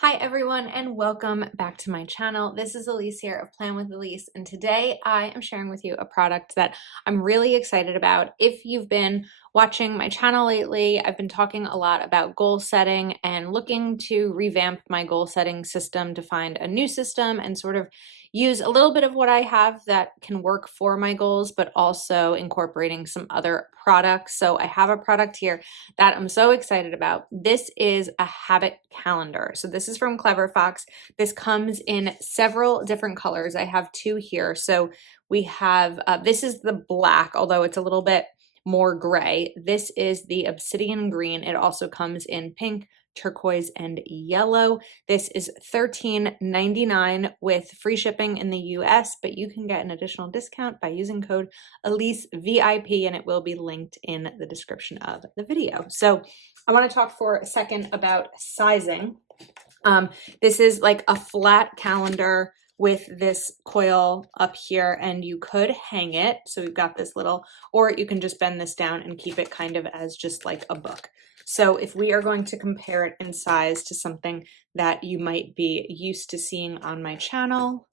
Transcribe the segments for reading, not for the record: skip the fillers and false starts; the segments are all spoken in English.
Hi everyone and welcome back to my channel. This is Elise here of Plan with Elise, and today I am sharing with you a product that I'm really excited about. If you've been watching my channel lately, I've been talking a lot about goal setting and looking to revamp my goal setting system to find a new system and sort of use a little bit of what I have that can work for my goals, but also incorporating some other products. So I have a product here that I'm so excited about. This is a habit calendar. So this is from Clever Fox. This comes in several different colors. I have two here. So we have, this is the black, although it's a little bit more gray. This is the obsidian green. It also comes in pink, turquoise, and yellow. This is $13.99 with free shipping in the US, but you can get an additional discount by using code Elise VIP, and it will be linked in the description of the video. So I want to talk for a second about sizing. This is like a flat calendar with this coil up here, and you could hang it. So we've got this little, or you can just bend this down and keep it kind of as just like a book. So if we are going to compare it in size to something that you might be used to seeing on my channel,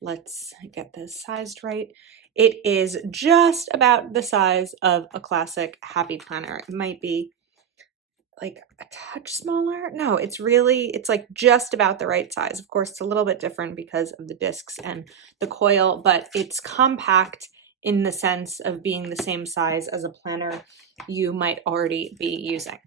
let's get this sized right. It is just about the size of a classic Happy Planner. It might be like a touch smaller. No, it's like just about the right size. Of course, it's a little bit different because of the discs and the coil, but it's compact in the sense of being the same size as a planner you might already be using.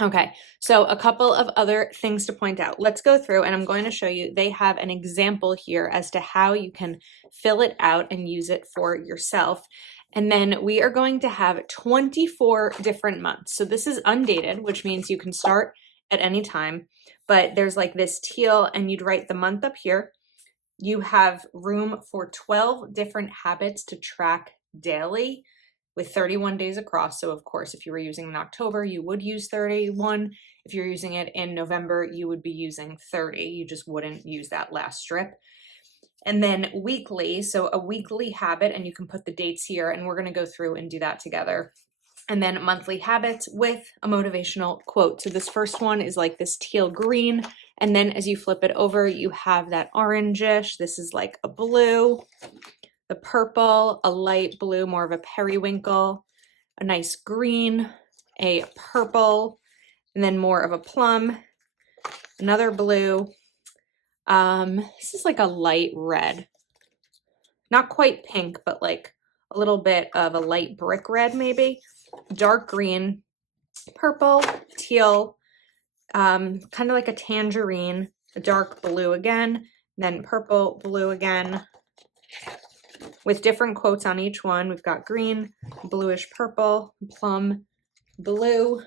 Okay, so a couple of other things to point out. Let's go through and I'm going to show you, they have an example here as to how you can fill it out and use it for yourself. And then we are going to have 24 different months. So this is undated, which means you can start at any time, but there's like this teal and you'd write the month up here. You have room for 12 different habits to track daily with 31 days across. So of course, if you were using in October, you would use 31. If you're using it in November, you would be using 30. You just wouldn't use that last strip. And then weekly, so a weekly habit, and you can put the dates here, and we're gonna go through and do that together. And then monthly habits with a motivational quote. So this first one is like this teal green. And then as you flip it over, you have that orangish. This is like a blue, the purple, a light blue, more of a periwinkle, a nice green, a purple, and then more of a plum, another blue. This is like a light red, not quite pink, but like a little bit of a light brick red maybe, dark green, purple, teal, kind of like a tangerine, a dark blue again, then purple, blue again, with different quotes on each one. We've got green, bluish purple, plum, blue,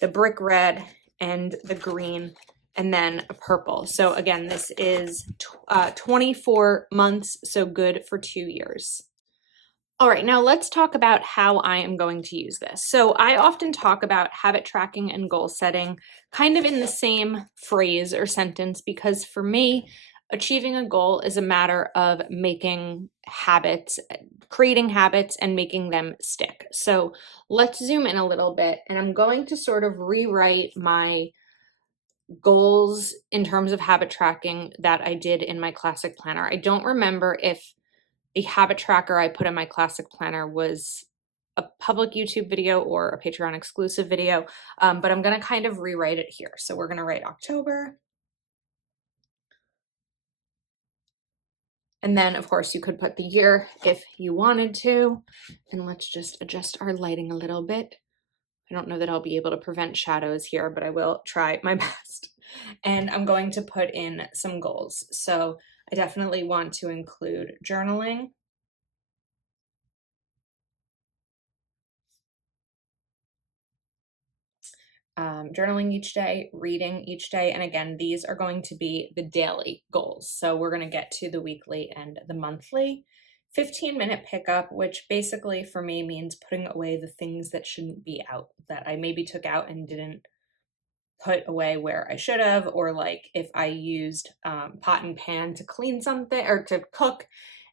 the brick red, and the green, and then a purple. So again, this is 24 months, so good for 2 years. All right, now let's talk about how I am going to use this. So I often talk about habit tracking and goal setting kind of in the same phrase or sentence, because for me, achieving a goal is a matter of making habits, creating habits and making them stick. So let's zoom in a little bit, and I'm going to sort of rewrite my goals in terms of habit tracking that I did in my classic planner. I don't remember if a habit tracker I put in my classic planner was a public YouTube video or a Patreon exclusive video, but I'm gonna kind of rewrite it here. So we're gonna write October. And then of course you could put the year if you wanted to. And let's just adjust our lighting a little bit. I don't know that I'll be able to prevent shadows here, but I will try my best. And I'm going to put in some goals. So I definitely want to include journaling, journaling each day, reading each day. And again, these are going to be the daily goals. So we're going to get to the weekly and the monthly. 15-minute pickup, which basically for me means putting away the things that shouldn't be out, that I maybe took out and didn't put away where I should have, or like if I used pot and pan to clean something or to cook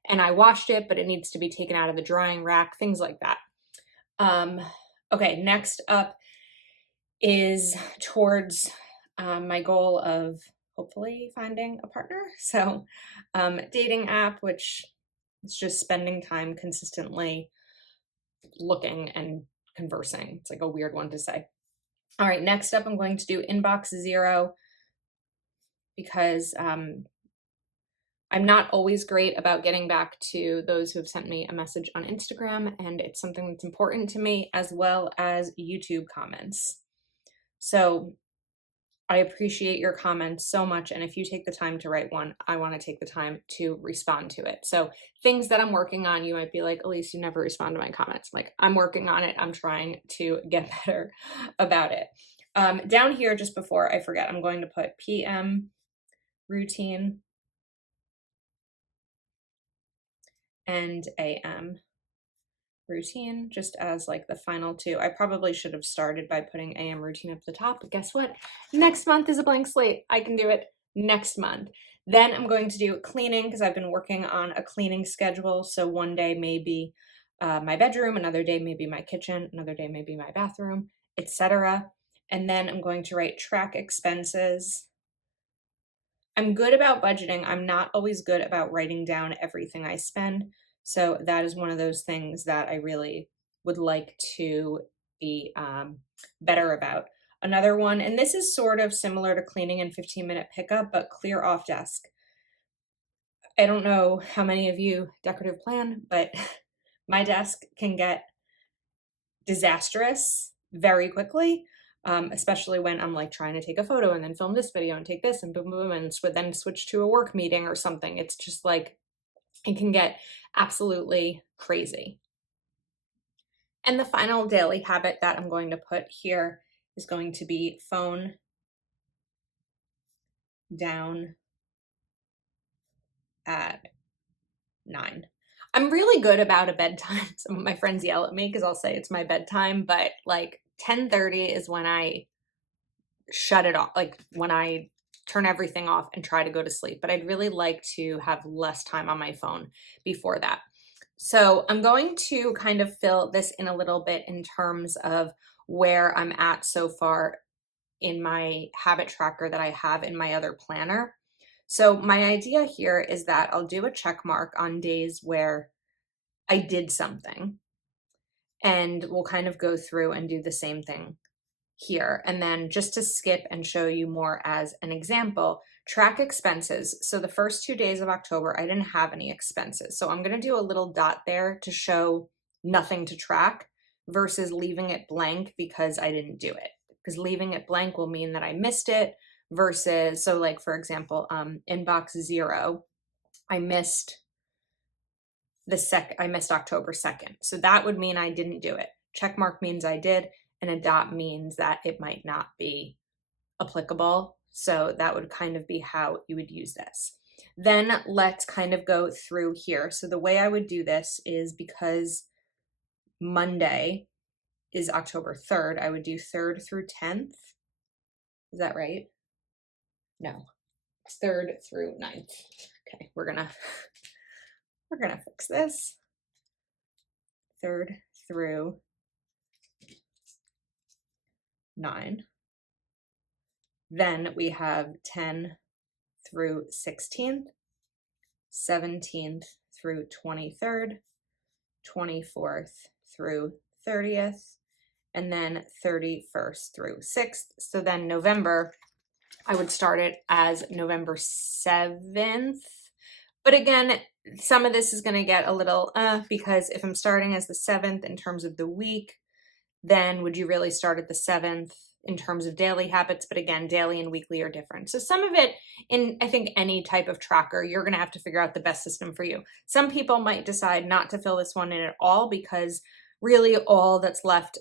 and I washed it, but it needs to be taken out of the drying rack, things like that. Okay, next up is towards my goal of hopefully finding a partner. So dating app, which is just spending time consistently looking and conversing. It's like a weird one to say. All right, next up, I'm going to do inbox zero because I'm not always great about getting back to those who have sent me a message on Instagram, and it's something that's important to me, as well as YouTube comments. So I appreciate your comments so much, and if you take the time to write one, I want to take the time to respond to it. So things that I'm working on, you might be like, Elise, you never respond to my comments. I'm like, I'm working on it. I'm trying to get better about it. Down here, just before I forget, I'm going to put PM routine and AM routine just as like the final two. I probably should have started by putting AM routine up the top, but guess what? Next month is a blank slate. I can do it next month. Then I'm going to do cleaning because I've been working on a cleaning schedule. So one day may be my bedroom, another day may be my kitchen, another day may be my bathroom, etc. And then I'm going to write track expenses. I'm good about budgeting. I'm not always good about writing down everything I spend. So that is one of those things that I really would like to be better about. Another one, and this is sort of similar to cleaning and 15-minute pickup, but clear off desk. I don't know how many of you decorative plan, but my desk can get disastrous very quickly. Especially when I'm like trying to take a photo and then film this video and take this and boom, boom, and then switch to a work meeting or something. It's just like, it can get absolutely crazy. And the final daily habit that I'm going to put here is going to be phone down at 9. I'm really good about a bedtime. Some of my friends yell at me because I'll say it's my bedtime, but like 10:30 is when I shut it off, like when I turn everything off and try to go to sleep. But I'd really like to have less time on my phone before that. So I'm going to kind of fill this in a little bit in terms of where I'm at so far in my habit tracker that I have in my other planner. So my idea here is that I'll do a check mark on days where I did something, and we'll kind of go through and do the same thing here. And then just to skip and show you more as an example, track expenses. So the first 2 days of October, I didn't have any expenses. So I'm going to do a little dot there to show nothing to track versus leaving it blank because I didn't do it. Because leaving it blank will mean that I missed it versus, so like for example, inbox zero, I missed I missed October 2nd. So that would mean I didn't do it. Check mark means I did, and a dot means that it might not be applicable. So that would kind of be how you would use this. Then let's kind of go through here. So the way I would do this is, because Monday is October 3rd, I would do 3rd through 10th. Is that right? No, it's 3rd through 9th. Okay, we're gonna fix this. 3rd through 9. Then we have 10 through 16th, 17th through 23rd, 24th through 30th, and then 31st through 6th. So then November, I would start it as November 7th. But again, some of this is going to get a little, because if I'm starting as the 7th in terms of the week, then would you really start at the 7th in terms of daily habits? But again, daily and weekly are different. So some of it, in I think any type of tracker, you're going to have to figure out the best system for you. Some people might decide not to fill this one in at all, because really all that's left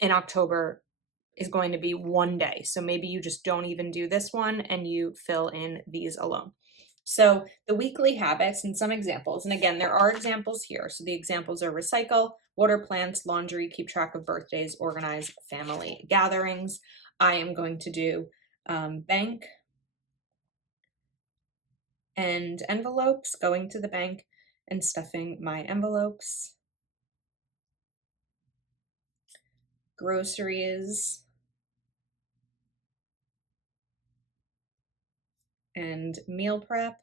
in October is going to be one day. So maybe you just don't even do this one and you fill in these alone. So the weekly habits and some examples, and again, there are examples here. So the examples are recycle, water plants, laundry, keep track of birthdays, organize family gatherings. I am going to do bank and envelopes, going to the bank and stuffing my envelopes. Groceries. and meal prep,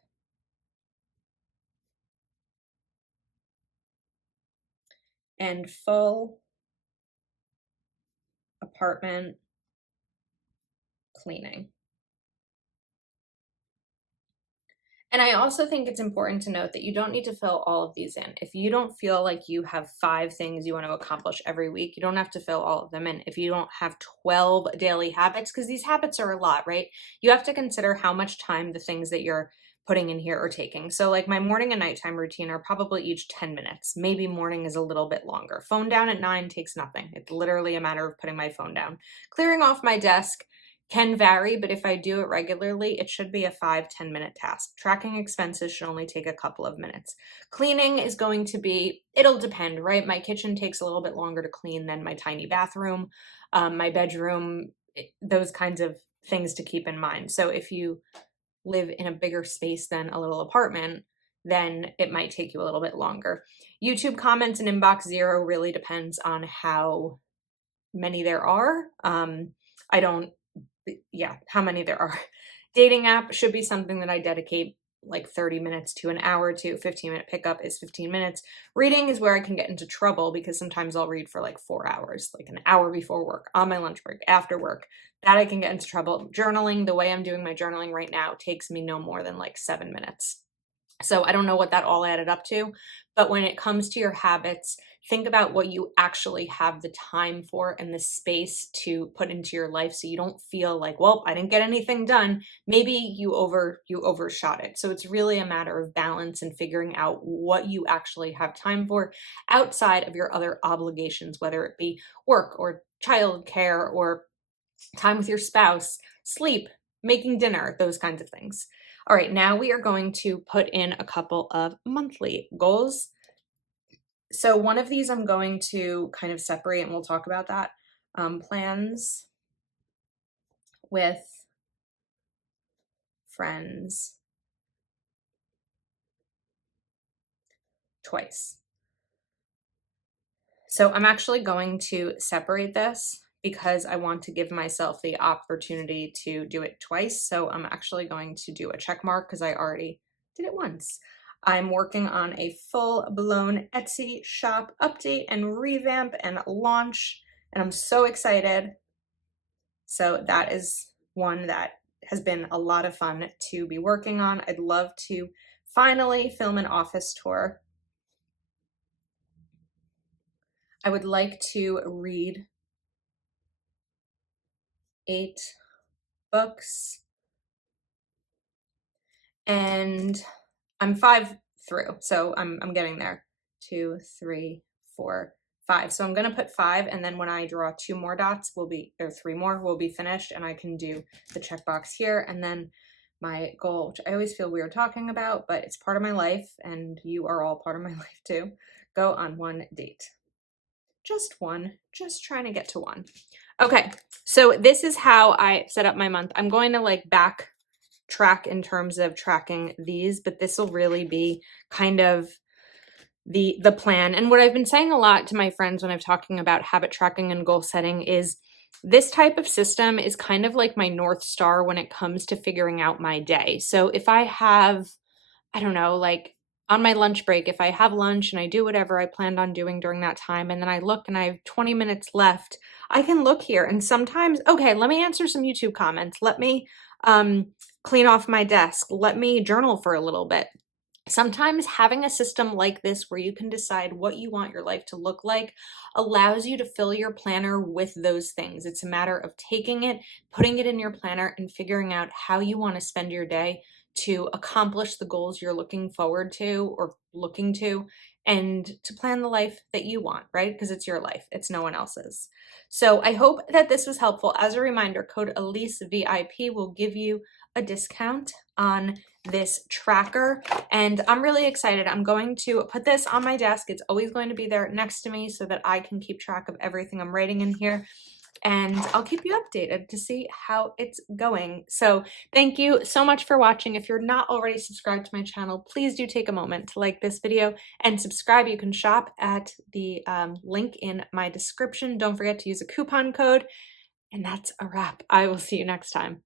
and full apartment cleaning. And I also think it's important to note that you don't need to fill all of these in. If you don't feel like you have 5 things you want to accomplish every week, you don't have to fill all of them in. If you don't have 12 daily habits, because these habits are a lot, right? You have to consider how much time the things that you're putting in here are taking. So like my morning and nighttime routine are probably each 10 minutes. Maybe morning is a little bit longer. Phone down at 9 takes nothing. It's literally a matter of putting my phone down. Clearing off my desk can vary, but if I do it regularly, it should be a 5-10 minute task. Tracking expenses should only take a couple of minutes. Cleaning is going to be, it'll depend, right? My kitchen takes a little bit longer to clean than my tiny bathroom, my bedroom, those kinds of things to keep in mind. So if you live in a bigger space than a little apartment, then it might take you a little bit longer. YouTube comments and inbox zero really depends on how many there are. How many there are. Dating app should be something that I dedicate like 30 minutes to an hour to. 15-minute pickup is 15 minutes. Reading is where I can get into trouble because sometimes I'll read for like 4 hours, like an hour before work, on my lunch break, after work. That I can get into trouble. Journaling, the way I'm doing my journaling right now, takes me no more than like 7 minutes. So I don't know what that all added up to, but when it comes to your habits, think about what you actually have the time for and the space to put into your life so you don't feel like, well, I didn't get anything done. Maybe you overshot it. So it's really a matter of balance and figuring out what you actually have time for outside of your other obligations, whether it be work or childcare or time with your spouse, sleep, making dinner, those kinds of things. All right, now we are going to put in a couple of monthly goals. So one of these I'm going to kind of separate, and we'll talk about that. Plans with friends twice. So I'm actually going to separate this because I want to give myself the opportunity to do it twice. So I'm actually going to do a check mark because I already did it once. I'm working on a full-blown Etsy shop update and revamp and launch, and I'm so excited. So that is one that has been a lot of fun to be working on. I'd love to finally film an office tour. I would like to read 8 books, and I'm 5 through, so I'm getting there. 2, 3, 4, 5. So I'm gonna put 5, and then when I draw 2 more dots, or 3 more, will be finished, and I can do the checkbox here. And then my goal, which I always feel weird talking about, but it's part of my life, and you are all part of my life too. Go on 1 date. Just 1, just trying to get to 1. Okay, so this is how I set up my month. I'm going to like backtrack in terms of tracking these, but this will really be kind of the plan. And what I've been saying a lot to my friends when I'm talking about habit tracking and goal setting is this type of system is kind of like my North Star when it comes to figuring out my day. So if I have, I don't know, like on my lunch break, if I have lunch and I do whatever I planned on doing during that time, and then I look and I have 20 minutes left, I can look here and sometimes, okay, let me answer some YouTube comments. Let me clean off my desk. Let me journal for a little bit. Sometimes having a system like this where you can decide what you want your life to look like allows you to fill your planner with those things. It's a matter of taking it, putting it in your planner, and figuring out how you want to spend your day to accomplish the goals you're looking forward to or looking to, and to plan the life that you want, right? Because it's your life, it's no one else's. So I hope that this was helpful. As a reminder, code Elise VIP will give you a discount on this tracker, and I'm really excited. I'm going to put this on my desk. It's always going to be there next to me so that I can keep track of everything I'm writing in here, and I'll keep you updated to see how it's going. So thank you so much for watching. If you're not already subscribed to my channel, please do take a moment to like this video and subscribe. You can shop at the link in my description. Don't forget to use a coupon code, and that's a wrap. I will see you next time.